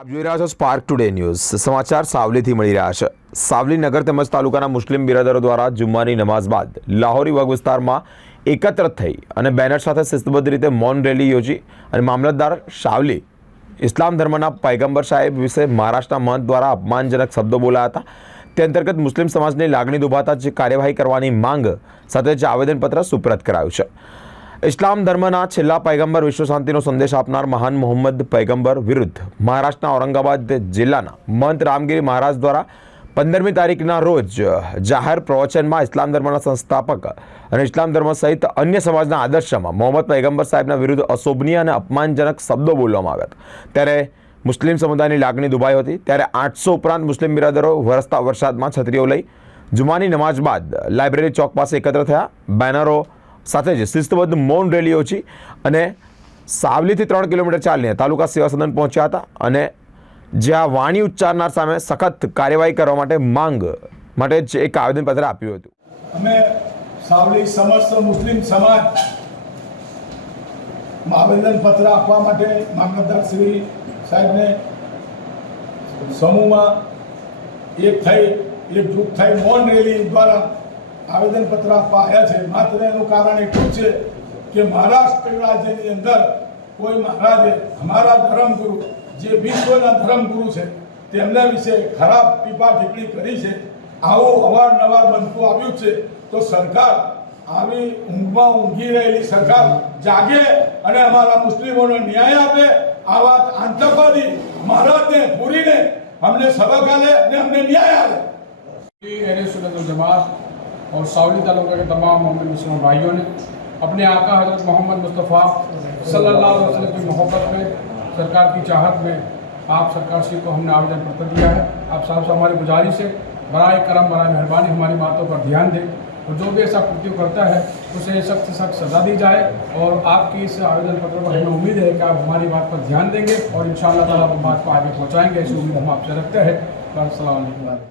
આપ જોઈ રહ્યા છો સ્પાર્ક ટુડે ન્યૂઝ સમાચાર સાવલીથી મળી રહ્યા છે। સાવલી નગર તેમજ તાલુકાના મુસ્લિમ બિરાદરો દ્વારા જુમ્માની નમાઝ બાદ લાહોરી વગ વિસ્તારમાં એકત્ર થઈ અને બેનર સાથે શિસ્તબદ્ધ રીતે મૌન રેલી યોજી અને મામલતદાર સાવલી ઇસ્લામ ધર્મના પૈગંબર સાહેબ વિશે મહારાષ્ટ્રના મંત દ્વારા અપમાનજનક શબ્દો બોલાયા હતા। તે અંતર્ગત મુસ્લિમ સમાજની લાગણી દુભાતા જ કાર્યવાહી કરવાની માંગ સાથે જ આવેદનપત્ર સુપ્રત કરાયું છે। इस्लाम धर्मना छेल्ला पैगंबर विश्व शांतिनो संदेश आपनार महान मोहम्मद पैगंबर विरुद्ध महाराष्ट्रना औरंगाबाद जिल्लाना महंत रामगिरी महाराज द्वारा 15मी तारीखना रोज जाहिर प्रवचन में इस्लाम धर्मना संस्थापक और इस्लाम धर्म सहित अन्य समाजना आदर्शमां मोहम्मद पैगंबर साहेबना विरुद्ध अशोभनीय और अपमानजनक शब्दों बोलवामां आव्या हता। त्यारे मुस्लिम समुदायनी लागणी दुभाई होती त्यारे 800 उपरांत मुस्लिम बिरादरो वरसता वरसादमां छतरीओ लई जुमानी नमाज बाद लाइब्रेरी चौक पासे एकत्र थया। बेनरो સાથે જ શિસ્તબદ્ધ મૌન રેલી યોજી અને સાવલીથી 3 કિલોમીટર ચાલીને તાલુકા સેવા સદન પહોંચ્યા હતા અને જ્યાં વાણી ઉચ્ચારનાર સામે સખત કાર્યવાહી કરવા માટે માંગ માટે જ એક આવેદનપત્ર આપ્યું હતું। અમે સાવલી સમસ્ત મુસ્લિમ સમાજ આવેદનપત્ર આપવા માટે મામલતદાર શ્રી સાહેબને સમૂહમાં એકજૂથ થઈ મૌન રેલી દ્વારા आवेदनपत्र आपवा आया है। मात्र एनु कारण एटलुं छे कि महाराष्ट्र राज्यनी अंदर कोई महाराजे हमारा धर्मगुरु जे विश्वना धर्मगुरु है तेमना विषे खराब टीपा टिप्पणी करी है। आवो अवारनवार बनતું આવ્યું છે तो सरकार આવી ઊંઘમાં ઊંઘી રહેલી सरकार जागे અને અમારા મુસ્લિમોને ન્યાય આપે। આવા આતંકવાદી महाराज ने पूरी ने हमने सबक आले ने हमने न्याय आले। अहले सुन्नत वल जमात और सावली तालुका के तमाम मोमिन मुसलमान भाइयों ने अपने आका हज़रत मोहम्मद मुस्तफ़ा सल्लल्लाहु अलैहि वसल्लम की मोहब्बत में, सरकार की चाहत में आप सरकार श्री को हमने आवेदन पत्र दिया है। आप साहब से हमारी गुजारिश है, बराए करम बराए मेहरबानी हमारी बातों पर ध्यान दें और जो भी ऐसा कृत्य करता है उसे सख्त से सख्त सज़ा दी जाए। और आपकी इस आवेदन पत्र पर हमें उम्मीद है कि आप हमारी बात पर ध्यान देंगे और इंशाअल्लाह ताला बात को आगे पहुँचाएँगे। ऐसी उम्मीद हम आपसे रखते हैं। अस्सलाम वालेकुम।